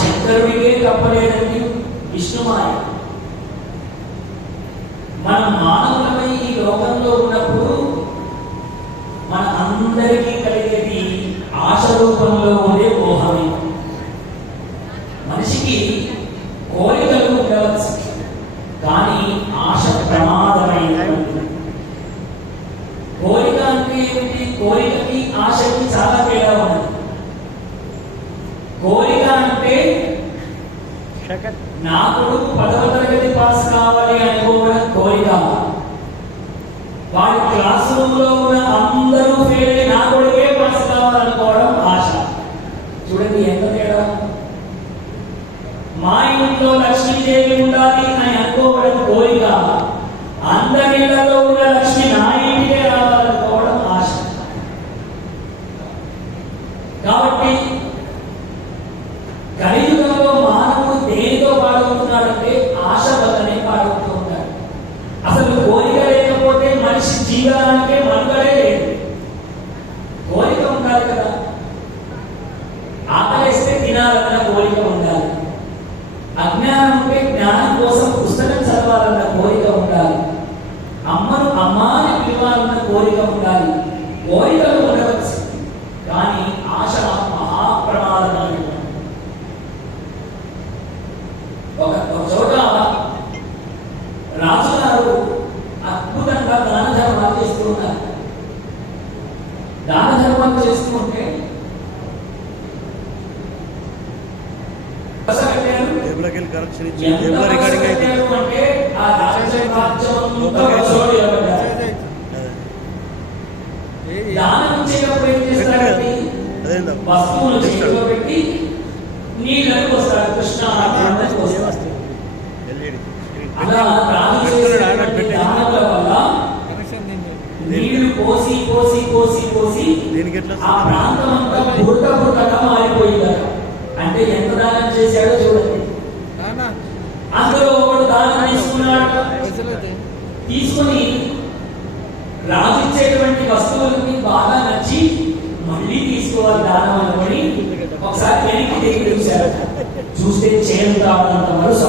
శంకరుడికే తప్పలేదండి విష్ణుమాయ. మన మానవులమై ఈ లోకంలో ఉన్నప్పుడు మన అందరికీ కలిగేది ఆశ రూపంలో ఉండే మోహమే. మనిషికి కోరికలు ఉండవచ్చు, కానీ ఆశ ప్రమాదమైనటువంటి. కోరిక అంటే ఏమిటి? కోరికకి ఆశకి చాలా తేడా ఉంది. కోరిక అంటే నా కొడుకు 10వ తరగతి పాస్ కావాలి అనుకోవడం కోరిక. వాడి క్లాస్ రూమ్ లో ఉన్న అందరూ ఫెయిల్ అయి నా కొడుకే పాస్ కావాలనుకోవడం ఆశ. చూడండి ఎంత తేడా. మా ఇంట్లో లక్ష్మీదేవి ఉండాలి అని అనుకోవడం కోరిక. అందరిలో ఉన్న లక్ష్మి నా ఇంటికే రావాలనుకోవడం ఆశ. కాబట్టి కలియుగంలో మానవుడు దేనితో పాడవుతున్నాడంటే ఆశ వల్లనే పాడవుతూ ఉంటాడు. అసలు కోరిక లేకపోతే మనిషి జీవనానికే మనుగడే లేదు. కోరిక ఉండాలి కదా. ఆకలిస్తే తినాలన్న కోరిక ఉండాలి. అజ్ఞానం ఉంటే జ్ఞానం కోసం పుస్తకం చదవాలన్న కోరిక ఉండాలి. అమ్మను అమ్మాని పిలవాలన్న కోరిక ఉండాలి. కోరికలు ఉండవచ్చు, కానీ ఆశ మహాప్రమాదమైన. ఒక చోట రాజుగారు అద్భుతంగా దాన ధర్మాలు చేస్తూ ఉన్నారు. దాన ధర్మాలు చేస్తుంటే దానం ఇచ్చేటప్పుడు ఏం చేస్తారండి? వస్తువులు చేతిలో పెట్టి నీళ్ళని వస్తారు. కృష్ణ అలా రాజు చేసేటువంటి దానాల వల్ల నీళ్లు పోసి పోసి పోసి పోసి ఆ ప్రాంతం అంతా బురద బురదగా మారిపోయిందట. అంటే ఎంత దానం చేశాడో చూడండి. అందులో ఒకడు దానం తీసుకున్నాడు. తీసుకుని రాజు ఇచ్చేటువంటి వస్తువులకి బాగా నచ్చి మళ్ళీ తీసుకోవాలి దానం అనుకొని ఒకసారి వెనక్కి తిరిగి చూశారు. చూస్తే చేరుతాడంత వరుస.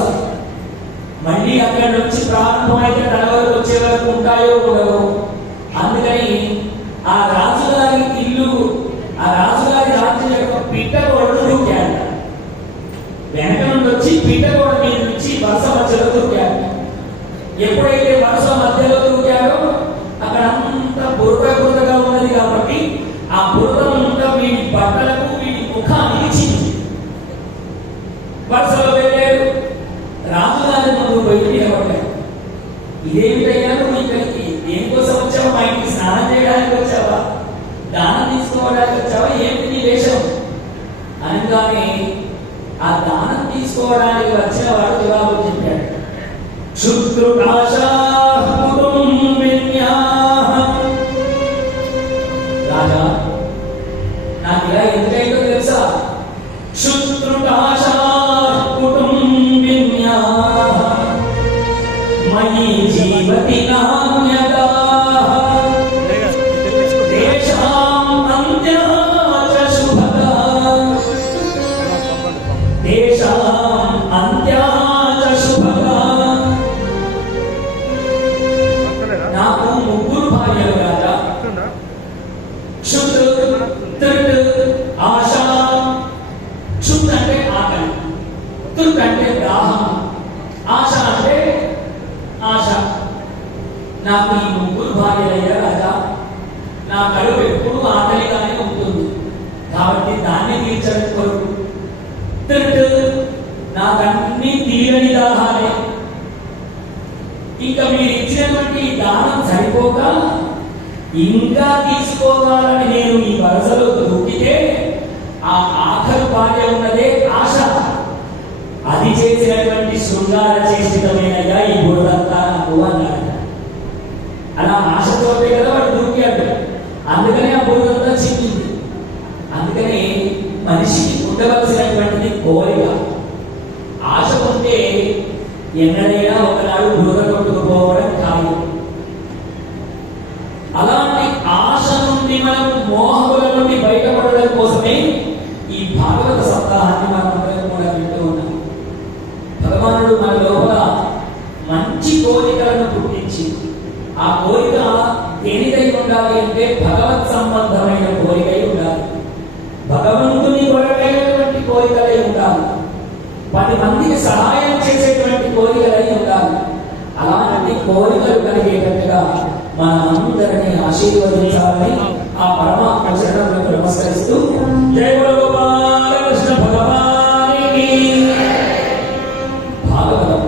మళ్ళీ అక్కడి నుంచి ప్రారంభమైతే తన వరకు వచ్చే వరకు ఉంటాయో ఉండవో. అందుకని ఆ రాజుగారి ఇల్లు, ఆ రాజుగారి రాజ్యం యొక్క పిట్టగోడను దూకాడు. వెనక నుండి వచ్చి పిట్టగోడ మీద నుంచి వరుస మధ్యలో దూకాడు. ఎప్పుడైతే వరుస మధ్యలో దూకాడో అక్కడ అంతా బురద బురదగా ఉన్నది కాబట్టి ఆ బురద అంతా వీడి బట్టలకు వీడి ముఖానికి ఇచ్చింది. వరుసలో వెళ్ళాడు. రాజుగారి ముందు పోయి నిలబడ్డాడు. ఇదేమిటయ్యా, నువ్వు ఇక్కడికి దేనికోసం వచ్చావా? మా ఇంటికి స్నానం చేయడానికి వచ్చావా? దానం తీసుకోవడానికి వచ్చావా? ఏమిటి నీ వేషం అనగానే ఆ దానం తీసుకోవడానికి వచ్చిన వాడు జవాబు చెప్పాడు. రాజా, నాకు ఇలా ఎందుకైందో తెలుసా? శుత్రుకాశా కుటుంబిన్యా మయి జీవతి నాన్యదా దేశాం అంత్యాచ శుభదా దేశాం అంత్యాచ శుభదా. నాకు 3 భార్యలు రాజా. క్షుత్, త్రుట్, ఆశ. క్షుత్ అంటే ఆకలి, త్రుట్ అంటే దాహం, ఆశ అంటే ఆశ. నాకు ఈ 3 భార్యలయ్యా రాజా. నా కడుపు ఎప్పుడు ఆకలిగానే ఉంటుంది కాబట్టి దాన్ని తీర్చడం కొరకు. త్రుట్, నాకన్నీ తీరని దాహాలే. ఇంకా మీరు ఇచ్చినటువంటి దానం సరిపోక ఇంకా తీసుకోవాలని నేను ఈ వరసలో దూకితే ఆ ఆఖరు భార్య ఉన్నదే ఆశ. అది చేసినటువంటి శృంగార చేసినమేనగా ఈ బురదంతా నాకు అన్నాడు. అలా ఆశతోటే కదా వాడు దూకాడు. అందుకనే ఆ బురదంతా చిందింది. అందుకని మనిషికి ఉండవలసినటువంటిది కోరిక. ఆశ ఉంటే ఎన్నడైనా ఒకనాడు బురద కొట్టుకుపోవడం కాదు. అలాంటి ఆశ నుండి మనం మోహముల నుండి బయటపడడం కోసమే ఈ భాగవత సప్తాహాన్ని మనం కూడా భగవంతుని కొరకైనటువంటి కోరికలై ఉండాలి, 10 మందికి సహాయం చేసేటువంటి కోరికలై ఉండాలి. అలాంటి కోరికలు కలిగేటట్టుగా మనందరినీ ఆశీర్వదించాలని ఆ పరమాత్మ చరణంలో నమస్కరిస్తూ జై బోలో గోపాలకృష్ణ భగవానికి. భాగవతం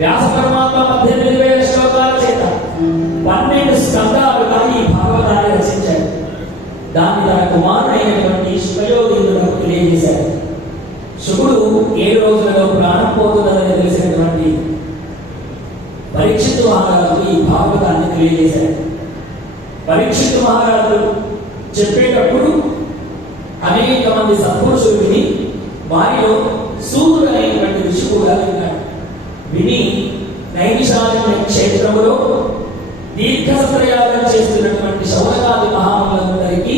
వ్యాస పరమాత్మ 18,000 శ్లోకాల చేత 12 స్కందాలుగా ఈ భాగవతాన్ని రచించాడు. దాన్ని తన కుమారుడైనటువంటి శుభయోగీంద్రులకు తెలియజేశాడు. శుభుడు 7 రోజులలో ప్రాణం పోతున్నదని తెలిసినటువంటి పరీక్షితు మహారాజు ఈ భాగవతాన్ని తెలియజేశాడు. పరీక్షితు మహారాజు చెప్పేటప్పుడు అనేక మంది సత్పురుషులు విని వారిలో సూర్యుడు అనేటువంటి ఋషి కూడా విన్నాడు. విని నైమిషారణ్య క్షేత్రములో దీర్ఘసత్రయాగం చేస్తున్నటువంటి శౌనకాది మహాములందరికీ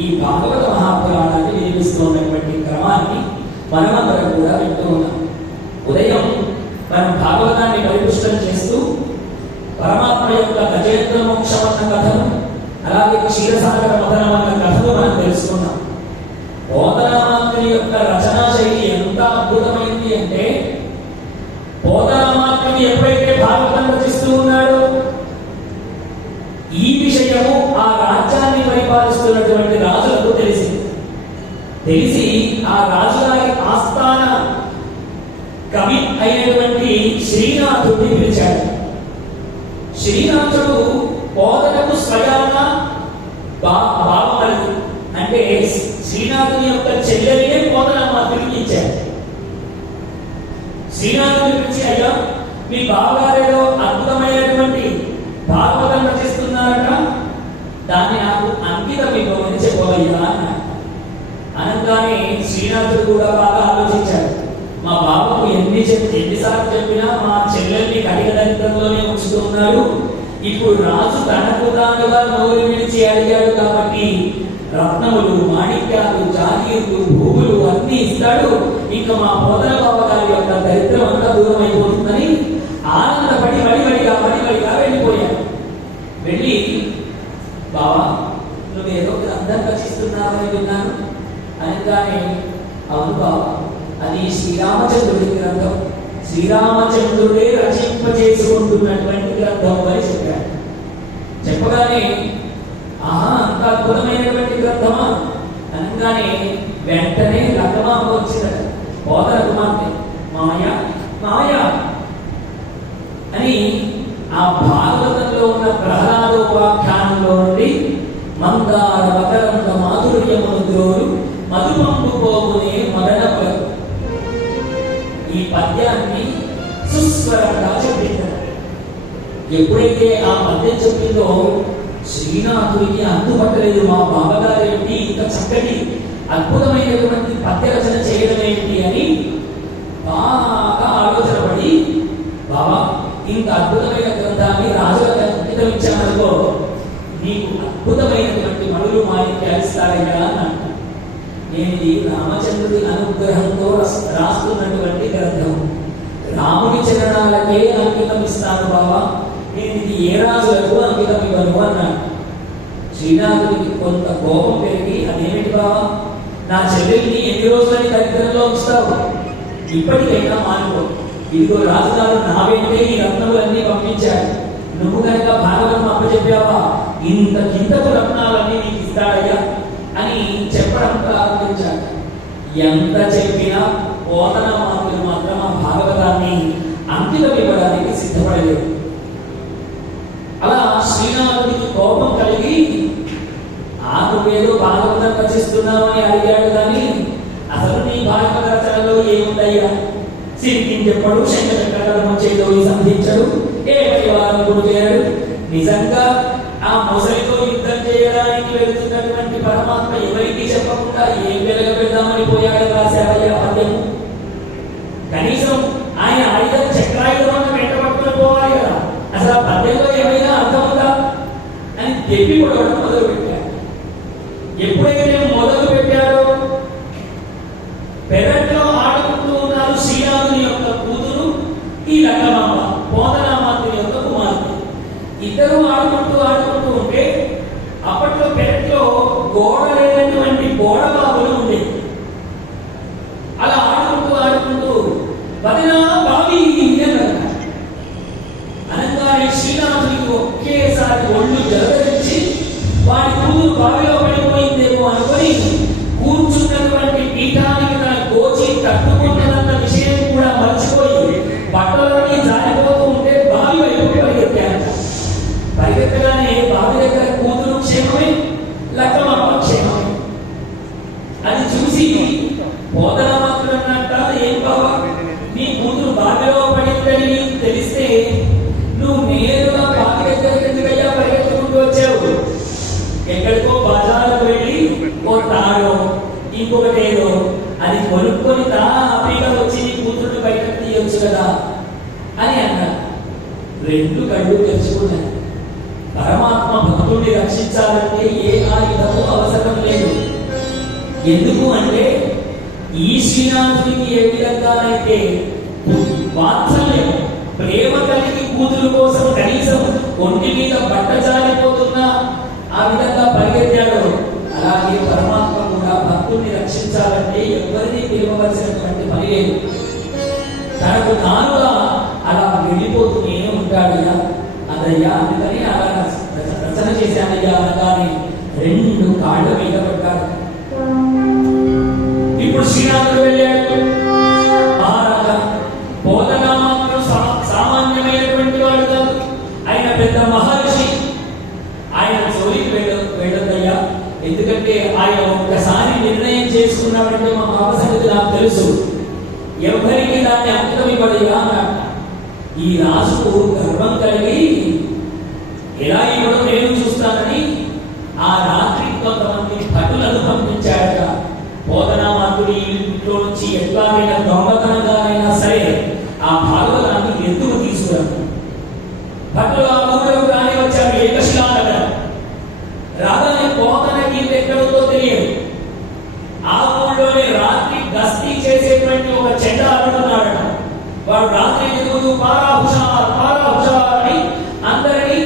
ఈ భాగవత మహాపురాణాన్ని వినిపిస్తున్నటువంటి క్రమాన్ని మనమందరం కూడా వింటూ ఉన్నాం. ఉదయం మనం భాగవతాన్ని పరిపుష్టం చేస్తూ పరమాత్మ యొక్క గజేంద్ర మోక్షం అన్న కథను, అలాగే క్షీరసాగర మథనం అన్న కథను మనం తెలుసుకున్నాం. పోతనామాత్రి యొక్క రచనా శైలి ఎంత అద్భుతమైంది అంటే, పోతనామాత్రి ఎప్పుడైతే భాగవతం రచిస్తూ ఉన్నాడో ఈ విషయము ఆ రాజ్యాన్ని పరిపాలిస్తున్నటువంటి రాజులకు తెలిసి ఆ రాజుగారి ఆస్థాన కవి అయినటువంటి శ్రీనాథుడిని పిలిచాడు. శ్రీనాథుడు పోతనకు స్వయాన బావమరుడు, అంటే శ్రీనాథుని యొక్క చెల్లెలినే పోతనామాత్రికి ఇచ్చాడు. శ్రీనాథుని పిలిచి, అయ్యా మీ బావగారేదో అద్భుతమైనటువంటి భాగవతం రచిస్తున్నారట, దాన్ని నాకు అంకితం ఇవ్వమని చెప్పవయ్యా అన్నాడు. అనగానే శ్రీనాథుడు కూడా బాగా ఆలోచించాడు. మా బాబుకు ఎన్నిసార్లు చెప్పినా మా చెల్లెల్ని కడిగదరిద్రంలోనే ఉంచుతున్నాడు. ఇప్పుడు రాజు తనకు తానుగా నోరు విడిచి అడిగాడు కాబట్టి రత్నములు, మాణిక్యాలు, జాగీర్లు, భూములు అన్ని ఇస్తాడు. ఇంకా మా పోతన బాబు గారి యొక్క దరిద్రం అంతా దూరం అయిపోతుందని ఆనందపడి వడివడిగా వెళ్ళిపోయాడు. వెళ్ళి, బావా నువ్వేదో గ్రంథం రచిస్తున్నావని విన్నాను అనగానే, అవును బావా, అది శ్రీరామచంద్రుడి గ్రంథం, శ్రీరామచంద్రుడే రచింపజేసుకుంటున్నటువంటి గ్రంథం అని చెప్పాడు. చెప్పగానే, ఆహా అంత అద్భుతమైనటువంటి గ్రంథమా అనగానే వెంటనే లగ్గమామ వచ్చిందట. పోతన కుమార్తె, మామయ్య అని ఆ భాగవతంలో ఉన్న ప్రహ్లాదోపాఖ్యానంలో నుండి మందార మకరంద మాధుర్యముద్రోలు మధుపంపు పోగునే మదనపలు ఈ పద్యాన్ని సుస్వరంగా చెప్పింది. ఎప్పుడైతే ఆ పద్యం చెప్పిందో శ్రీనాథుడికి అంతుపట్టలేదు. మా బాబాగారు ఏంటి ఇంత చక్కటి అద్భుతమైనటువంటి పద్య రచన చేయడం ఏంటి అని బాగా ఆలోచన పడి, బాబా ఇంత అద్భుతమైన గ్రంథాన్ని రాజులకు అంకితం ఇచ్చామనుకో నీకు అద్భుతమైనటువంటి మనులు మాణిక్యాలు ఇస్తారయ్యా అన్నాడు. నేను ఇది రామచంద్రుడి అనుగ్రహంతో రాస్తున్నటువంటి గ్రంథం, రాముడి చరణాలకే అంకితం ఇస్తాను బాబా, నేను ఇది ఏ రాజులకు అంకితం ఇవ్వను అన్నాడు. శ్రీనాథుడికి కొంత కోపం పెరిగి, అదేమిటి బాబా, నా చెల్లెల్ని ఎన్ని రోజులని దరిద్రంలో ఉంచుతావు, ఇప్పటికైనా మానుకో. ఇదిగో రాజుగారు నా వెంటే ఈ రత్నములన్నీ పంపించాడు, నువ్వు కనుక భాగవతం అప్పచెప్పావా ఇంతకు రత్నాలన్నీ నీకు ఇస్తాడయ్యా అని చెప్పడం ప్రారంభించాడు. ఎంత చెప్పినా పోతన మాత్రం ఆ భాగవతాన్ని అంకితం ఇవ్వడానికి సిద్ధపడలేదు. అలా శ్రీనాథుడికి కోపం కలిగి, నువ్వేదో భాగవతం రచిస్తున్నావని అడిగాడు కానీ అసలు నీ భాగవత రచనలో ఏముందయ్యా, సిరికి చెప్పడు, శంకరకర్మ చేతో సంధించడు, ఏ పరివారం కూడా చేయడు. నిజంగా ఆ మొసలితో యుద్ధం చేయడానికి వెళుతున్నటువంటి పరమాత్మ ఎవరికి చెప్పకుండా ఏం వెలగబెడదామని పోయాడు రాశావయ్యా పద్యము. కనీసం ఆయన ఆయుధం చక్రాయుధం వెంటబట్టుకుని పోవాలి కదా, అసలు ఆ పద్యంలో ఏమైనా అర్థం ఉందా అని చెప్పి కూడా మొదలు పెట్టాడు. ఎప్పుడైతే మొదలు పెట్టాడో పెరట్లో ఆడుకుంటూ ఉన్నారు శ్రీరాముని యొక్క కూతురు ఈ లగ్గమాంబ, పోతనామాత్రి యొక్క కుమార్తె. ఇద్దరు ఆడుకుంటూ ఉంటే అప్పట్లో పెరట్లో గోడ లేనటువంటి గోడ చూసి బోధనమంతుడు అన్నట్ట, ఏం బావా నీ కూతురు బావిలో పడిందని నీకు తెలిస్తే నువ్వు నేరుగా బావి దగ్గరికి ఎందుకయ్యా పరిగెత్తుకుంటూ వచ్చావు? ఎక్కడికో బజారుకు వెళ్ళి ఓ తాడో ఇంకొకటేదో అది కొనుక్కొని తాపీగా వచ్చి నీ కూతురుని బయటకు తీయొచ్చు కదా అని అన్నారు. రెండు కళ్ళు తెరుచుకున్నాయి. పరమాత్మ భక్తుడిని రక్షించాలంటే ఏ ఆయుధము అవసరం లేదు. ఎందుకు అంటే ఈ శ్రీనాథునికి ఏ విధంగానైతే వాత్సల్యం ప్రేమ కలిగి కూతురు కోసం కనీసం ఒంటి మీద బట్ట జారిపోతున్నా ఆ విధంగా పరిగెత్తాడు, అలాగే పరమాత్మ కూడా భక్తుడిని రక్షించాలంటే ఎవరిని పిలవవలసినటువంటి పని లేదు. తనకు తానుగా అలా వెళ్ళిపోతూనే ఉంటాడయ్యా అదయ్యా. అందుకని అలా రచన చేశానయ్యా అనగానే రెండు కాళ్ళ మీద పడ్డాడు. ఇప్పుడు శ్రీనాథుడు వెళ్ళాడు. బోధనామాత్రం సామాన్యమైనటువంటి వాడు కాదు, ఆయన పెద్ద మహర్షి. ఆయన జోలికి వెళ్ళదయ్యా, ఎందుకంటే ఆయన ఒక్కసారి నిర్ణయం చేసుకున్నాడంటే మా బాబా సంగతి నాకు తెలుసు, ఎవరికి దాన్ని అంకితం ఇవ్వడయ్యా అన్నాడు. ఈ రాజుకు గర్వం కలిగి ఎలా ఇవ్వడం నేను చూస్తానని ఆ రాత్రి కొంతమంది భటులను పంపించాడట. బోధనామాతుడి ఇంట్లో నుంచి ఎట్లాగైనా దొంగతనంగానైనా సరే ఆ భాగవతాన్ని ఎందుకు తీసుకురాడు. భటులు ఆ ఊళ్ళో రాని వచ్చాడు. ఏకశిలానగరం రాగానే పోతనకి ఇల్లు ఎక్కడో తెలియదు. ఆ ఊళ్ళోనే రాత్రి గస్తీ చేసేటువంటి ఒక చెడ్డ అడుగుతున్నాడట. వాడు రాత్రి తిరుగుతూ పారా హుషార్ అని అందరినీ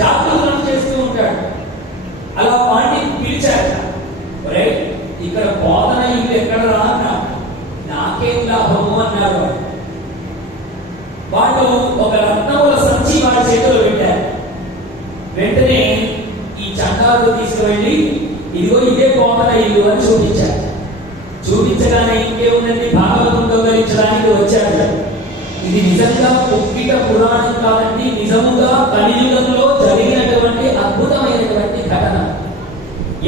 జాగృతం చేస్తూ ఉంటాడు. అలా వాడిని పిలిచాడు. ఇక్కడ బోధన ఇల్లు ఎక్కడ రా అన్నాడు. నాకేం లాభము అన్నాడు. వాడు ఒక రత్నముల సంచి వాడి చేతిలో పెట్టారు. వెంటనే ఈ చందాలు తీసుకువెళ్ళి ఇదిగో ఇదే బోధన ఇల్లు అని చూపించాడు. చూపించగానే ఇంకేముందండి, భాగవతం దొంగలించడానికి వచ్చాడు. ఇది నిజంగా ఒప్పిక పురాణం కాబట్టి నిజముగా కలియుగంలో జరిగినటువంటి అద్భుతమైనటువంటి ఘటన.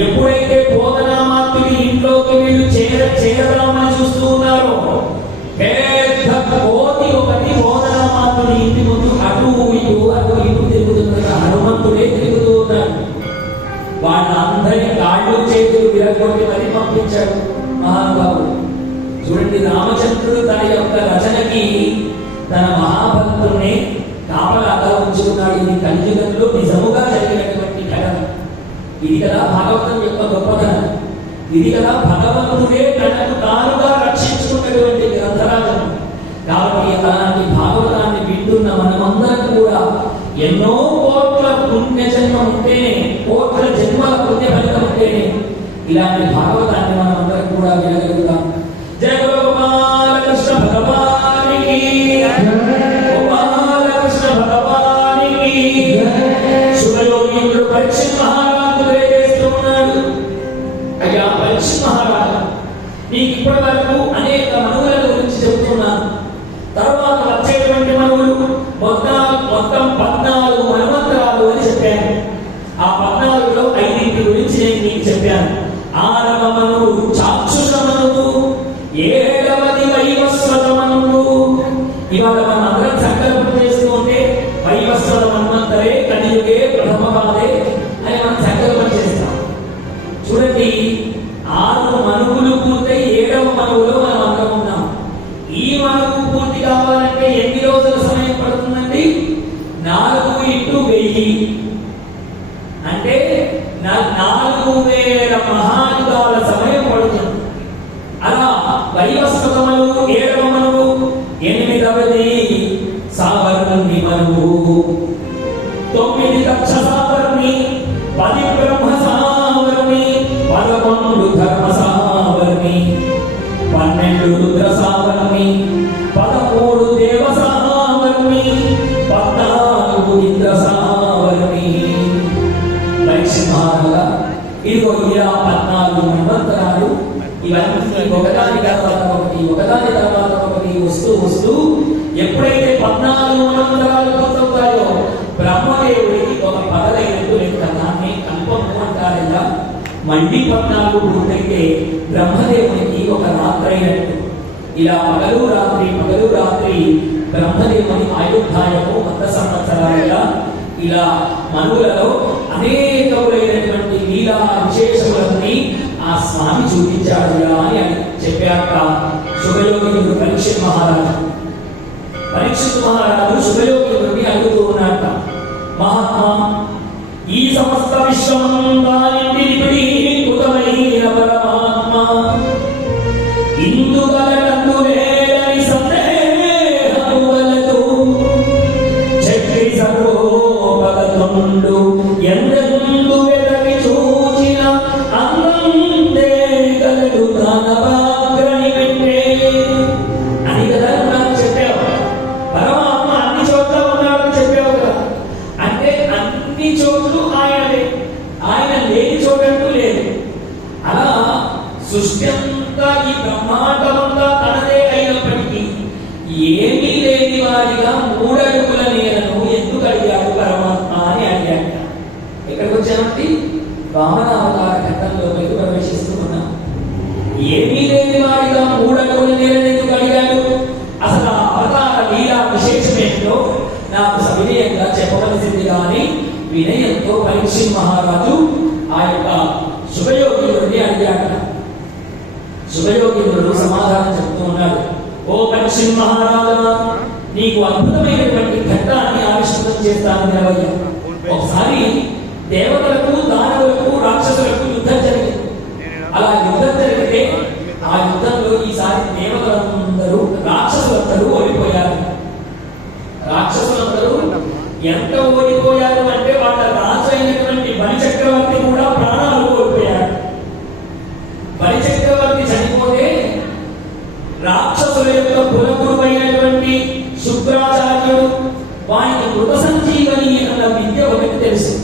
ఎప్పుడైతే బోధనామాత్రుడి ఇంట్లోకి వీళ్ళు చేరదామని చూస్తూ ఉన్నారో పెద్ద కోతి ఒకటి బోధనామాత్రుడి ఇంటి ముందు అటు ఇటు తిరుగుతున్న హనుమంతుడే తిరుగుతూ ఉన్నాడు. వాళ్ళందరి కాళ్ళు చేతులు విరగొట్టి మరి పంపించాడు మహానుభావుడు. చూడండి, రామచంద్రుడు తన యొక్క రచనకి తన మహాభక్తుల్ని కాపలాగా ఉంచుకున్నాడు. ఇది కలియుగంలో నిజముగా జరిగినటువంటి ఘటన. ఇది కదా భాగవతం యొక్క గొప్పతనం. ఇది కదా భగవంతుడే తనకు తానుగా రక్షించుకున్నటువంటి గ్రంథరాజం. కాబట్టి అలాంటి భాగవతాన్ని వింటున్న మనమందరం కూడా ఎన్నో కోట్ల పుణ్య జన్మ ఉంటేనే, కోట్ల జన్మల పుణ్య ఫలితం ఉంటేనే ఇలాంటి భాగవతాన్ని మనం అందరం కూడా వినగలుగుతాం. జయ గోపాలకృష్ణ భగవానికి, గోపాలకృష్ణ భగవానికి. శుభయోగీంద్రుడు పరీక్షిత్ మహారాజు తెలియజేస్తూ ఉన్నాడు. అయ్యా పరీక్షిత్ మహారాజు, నీకు ఇప్పటి వరకు అనేక మనువుల గురించి చెబుతున్నాను. తర్వాత వచ్చేటువంటి మనువులు మొత్తం 14 మన్వంతరాలు అని చెప్పాను. ఆ 14లో 5 గురించి నేను నీకు చెప్పాను. 6వ మనువు చాక్షుష మనువు, 7వది వైవస్వత మనువు. ఇవాళ మనం అందరం సంకల్పం చేస్తూ ఉంటే వైవస్వత మన్వంతరే కలియుగే ప్రథమవాదే అని మనం సంకల్పం చేస్తాం. చూడండి, 6 మనువులు పూర్తయి 7వ మనువులో మనం అందరం ఉన్నాం. ఈ మనువు పూర్తి కావాలంటే ఎన్ని రోజుల సమయం పడుతుందండి? 4 × 1000 అంటే 4000 మహాయుగాల సమయం పడుతుంది. అలా వైవస్వత మనువు 7వ మనువు, 8వది సావర్ణి మనువు, 9 దక్ష సావర్ణి, 10 బ్రహ్మ సావర్ణి, 11 ధర్మ సావర్ణి, 12 రుద్ర సావర్ణి, 13 దేవ సావర్ణి, 14 ఇంద్ర సావర్ణి. పరిశుభాలుగా ఇదిగో ఇలా 14 మన్వంతరాలు. ఇవన్నీ ఒకదాని తర్వాత ఒకటి వస్తూ ఎప్పుడైతే 14 మన్వంతరాలు పూర్తవుతాయో బ్రహ్మదేవుడికి ఒక పదలైనట్టు లెక్క. దాన్ని కల్పము అంటారయ్యా. మళ్ళీ 14 పూర్తయితే బ్రహ్మదేవునికి ఒక రాత్రి అయినట్టు. ఇలా పగలు రాత్రి బ్రహ్మదేవుని ఆయుర్దాయము 100 సంవత్సరాలుగా ఇలా మనువులలో అనేకములైనటువంటి లీలా విశేషములని ఆ స్వామి చూపించాడు అని చెప్పాక శుభయోగినుడు పరీక్షిత్ మహారాజు శుభయోగినుడిని అడుగుతూ ఉన్నాక, మహాత్మా, ఈ సమస్త విశ్వమందానింటిని కృతమైన పరమాత్మ ఇందుగలందు లేని సందేహము వలదు చక్రి సర్వోపగతుండు ఎందెందు వెదకి చూచిన అందే కలడు దానవాగ్రని వెంటే అని కదా నాకు చెప్పావు. పరమాత్మ అన్ని చోట్ల ఉన్నాడని చెప్పావు కదా. అంటే అన్ని చోట్లు ఆయన లేని చోటంటూ లేదు. అలా సృష్టి అంతా ఈ బ్రహ్మాండమంతా తనదే అయినప్పటికీ ఏమీ లేని వారిగా 3 అడుగుల నేలను ఎందుకు అడిగాడు పరమాత్మ అని అడిగాడు. ఎక్కడికి వచ్చామంటే వామనావతార ఘట్టంలోకి ప్రవేశిస్తూ ఉన్నాం. ఏమీ లేని వారిగా 3 అడుగుల నేలను ఎందుకు అడిగాడు? అసలు ఆ అవతార లీలా విశేషమేంటో నాకు సవినయంగా చెప్పవలసింది కానీ వినయంతో పరీక్షిత్ మహారాజు ఆ యొక్క శుభయోగినుడిని అడిగాడు. శుభయోగినుడు సమాధానం చెప్తూ ఉన్నాడు. ఓ పరీక్షిత్ మహారాజా, నీకు అద్భుతమైనటువంటి ఘట్టాన్ని ఆవిష్కృతం చేస్తాను నిలవయ్య. ఒకసారి దేవతలకు, దానవులకు, రాక్షసులకు యుద్ధం జరిగింది. అలా యుద్ధం జరిగితే ఆ యుద్ధంలో ఈసారి దేవతలందరూ రాక్షసులందరూ ఓడిపోయారు. రాక్షసులందరూ ఎంత ఓడిపోయారు అంటే వాళ్ళ రాజు అయినటువంటి బలిచక్రవర్తి కూడా ప్రాణాలు కోల్పోయాడు. బలిచక్రవర్తి చనిపోతే రాక్షసుల యొక్క కులగురువైనటువంటి శుక్రాచార్యుడు వారికి మృత సంజీవని అన్న విద్య ఒకటి తెలుసు.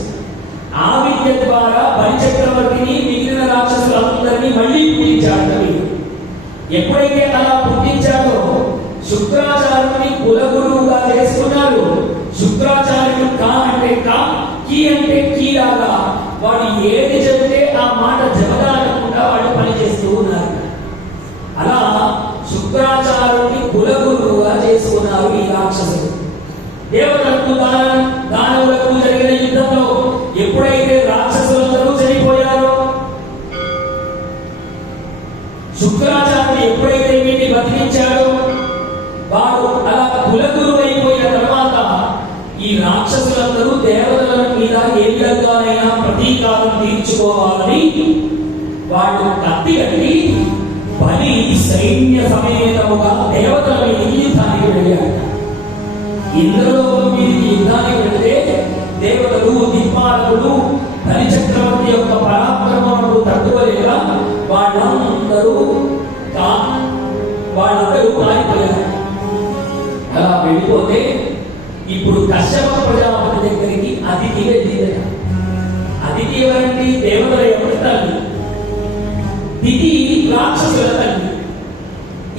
ఆ విద్య ద్వారా బలిచక్రవర్తిని, మిగిలిన రాక్షసులందరినీ మళ్ళీ పుట్టించాడు. ఎప్పుడైతే అలా పుట్టించాడో శుక్రాచార్యుని కులగురువుగా చేసుకున్నారు. శుక్రాచార్యుడు కా అంటే కా, కీ అంటే కీ లాగా వాడు ఏది చెబితే ఆ మాట జవదాటకుండా వాళ్ళు పనిచేస్తూ ఉన్నారు. అలా శుక్రాచార్యుని కులగురువుగా చేసుకున్నారు ఈ రాక్షసులు. దేవతలకు, దానవులకు జరిగిన యుద్ధంలో ఎప్పుడైతే రాక్షసులందరూ చనిపోయారో, శుక్రాచార్యుడు ఎప్పుడైతే వీటిని బతికించాడో, వాడు అలా కులగురువైపోయిన తర్వాత ఈ రాక్షసులందరూ దేవతల మీద ఏ విధంగానైనా ప్రతీకారం తీర్చుకోవాలని వాళ్ళు కత్తి కట్టి బలి సైన్య సమేతముగా దేవతల మీదకి యుద్ధానికి వెళ్ళారు. ఇంద్రలోకం మీదకి యుద్ధానికి వెళితే దేవతలు, దిక్పాలకులు బలిచక్రవర్తి యొక్క పరాక్రమమును తట్టుకోలేక వాళ్ళందరూ పారిపోయారు. అలా వెళ్ళిపోతే ఇప్పుడు కశ్యప ప్రజాపతి దగ్గరికి అతిథి వెళ్ళిందట. అతిథి ఎవరండి? దేవతల ఎవరి తల్లి, దితి రాక్షసుల తల్లి.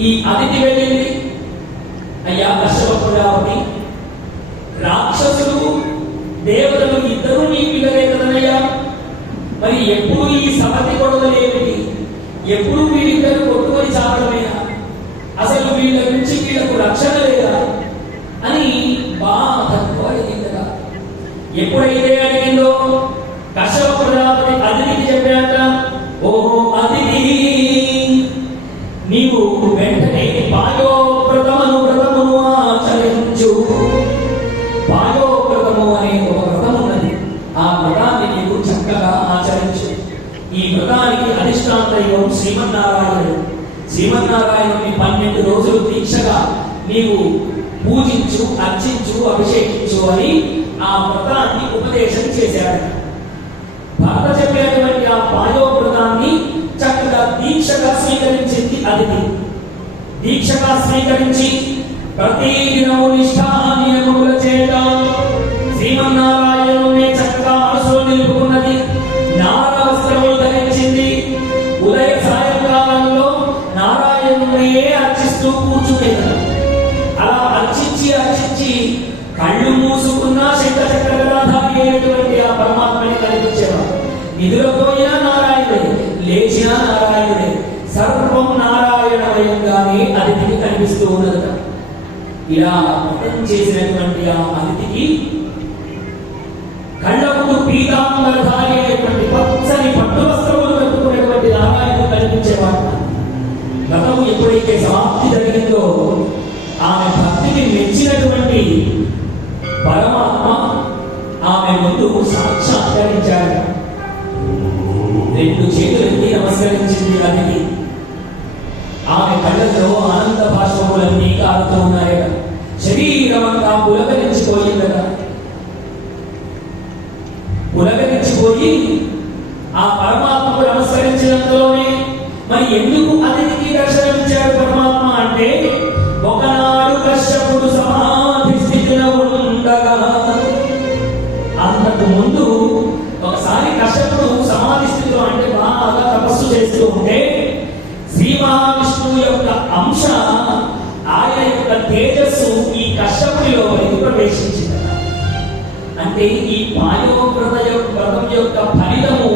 ఈ అతిథి వెళ్ళింది, అయ్యా కశ్యప ప్రజాపతి, రాక్షసులు దేవతలు ఇద్దరు నీ పిల్లలే కదనయ్యా, మరి ఎప్పుడు ఈ సమతి గొడవలు ఏమిటి? ఎప్పుడు వీళ్ళిద్దరు కొట్టుకొని చావడమేనా? అసలు వీళ్ళ నుంచి వీళ్ళకు రక్షణ లేదా అని బాధతో అడిగిందట. ఎప్పుడైతే అడిగిందో కశ్యప ప్రజాపతి అతిథికి చెప్పాక, ఓహో అతిథి, నీవు వెంటనే వ్రతమును ఆచరించు. పాయోవ్రతము అనే ఒక వ్రతం ఉన్నది. ఆ వ్రతాన్ని నీవు చక్కగా ఆచరించు. ఈ వ్రతానికి అధిష్టాన దైవం శ్రీమన్నారాయణుడు. శ్రీమన్నారాయణుని 12 రోజులు దీక్షగా నీవు పూజించు, అర్చించు, అభిషేకించు అని ఆ వ్రతాన్ని ఉపదేశం చేశాడు. భర్త చెప్పినటువంటి ఆ పాయోవ్రతాన్ని చక్కగా దీక్షగా స్వీకరించింది అతిథి. దీక్షగా స్వీకరించి ప్రతిదినము నిష్ఠా నియమముల చేత శ్రీమన్నారాయణుని చక్కగా మనసులో నిలుపుకున్నది. నార వస్త్రములు ధరించింది. ఉదయ సాయంకాలంలో నారాయణునే అర్చిస్తూ కూర్చునేది. అలా అర్చించి కళ్ళు మూసుకున్న శంఖ చక్రధారి అయినటువంటి ఆ పరమాత్మని కనిపించేవారు. నిద్రపోయినా నారాయణుడే, లేచినా నారాయణుడే, సర్వం నారాయణమయంగానే అతిథికి కనిపిస్తూ ఉన్నదట. ఇలా వ్రతం చేసినటువంటి ఆ అతిథికి కళ్ళ ముందు పీతాంబరధారి అయినటువంటి పచ్చని పట్టు వస్త్రములు కట్టుకునేటువంటి నారాయణుడు కనిపించేవాడు. వ్రతము ఎప్పుడైతే సమాప్తి జరిగిందో ఆమె భక్తిని మెచ్చినటువంటి పరమాత్మ ఆమె ముందు సాక్షాత్కరించాడు. రెండు చేతులెత్తి నమస్కరించింది అతిథి. ఆమె కళ్ళల్లో ఆనంద భాషములన్నీ కారుతూ ఉన్నాయట. శరీరమంతా పులకరించిపోయిందట. పులకరించిపోయి ఆ పరమాత్మకు నమస్కరించినంతలోనే మరి ఎందుకు అతిథికి దర్శనమిచ్చాడు పరమాత్మ అంటే, ఒకనాడు కశ్యపుడు సమాధి స్థితిలో ఉండగా, అంతకు ముందు ఒకసారి కశ్యపుడు సమాధి స్థితిలో అంటే బాగా తపస్సు చేస్తూ ఉంటే శ్రీ మహావిష్ణువు యొక్క అంశ, ఆయన యొక్క తేజస్సు ఈ కశ్యపుడిలో ప్రవేశించింది. అంటే ఈ పాయోవ్రత వ్రతం యొక్క ఫలితము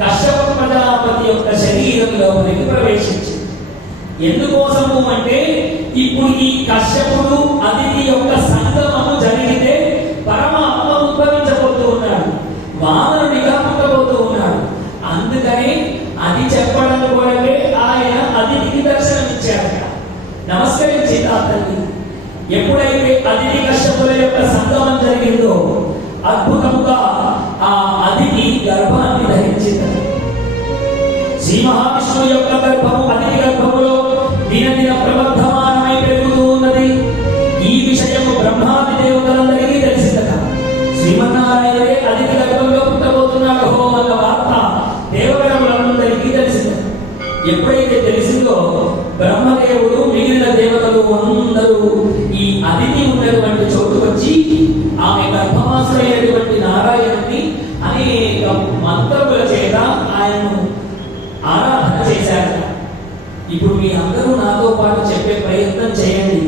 కశ్యప ప్రజాపతి యొక్క శరీరంలో ప్రవేశించింది. ఎందుకోసము అంటే, ఇప్పుడు ఈ కశ్యపుడు అతిథి యొక్క సంగమము జరిగితే పరమాత్మ ఉద్భవించబోతూ ఉన్నాడు, వామనుడిగా పుట్టబోతూ ఉన్నాడు. అందుకని అది చెప్పడం కొరకే ఆయన అతిథికి దర్శనమిచ్చాడు. నమస్కరించి తల్లి. ఎప్పుడైతే అతిథి కశ్యపుల యొక్క సంగమం జరిగిందో అద్భుతముగా ఆ అతిథి గర్భాన్ని ధరించింది. శ్రీ మహావిష్ణువు యొక్క గర్భము అతిథి గర్భములో దినదిన ప్రవర్ధమానమై పెరుగుతూ ఉన్నది. ఈ విషయము బ్రహ్మాది దేవతలందరికీ తెలిసిందట. శ్రీమన్నారాయణే అతిథి గర్భంలో పుట్టబోతున్నాడు అన్న వార్త దేవగణములందరికీ తెలిసింది. ఎప్పుడైతే తెలిసిందో బ్రహ్మదేవుడు మిగిలిన దేవతలు అందరూ ఈ అతిథి ఉన్నటువంటి చోటు వచ్చి ఆమె గర్భవాసులైనటువంటి నారాయణుని అనేక మంత్రముల చేత ఆయనను ఆరాధన చేశారు. ఇప్పుడు మీ అందరూ నాతో పాటు చెప్పే ప్రయత్నం చేయండి.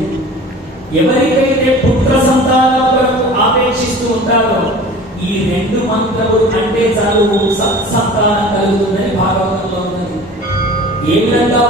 ఎవరికైతే పుత్ర సంతానం కొరకు ఆపేక్షిస్తూ ఉంటారో ఈ రెండు మంత్రములు అంటే చాలు సత్సంతానం కలుగుతుందని భాగవతంలో ఉన్నది. ఏ విధంగా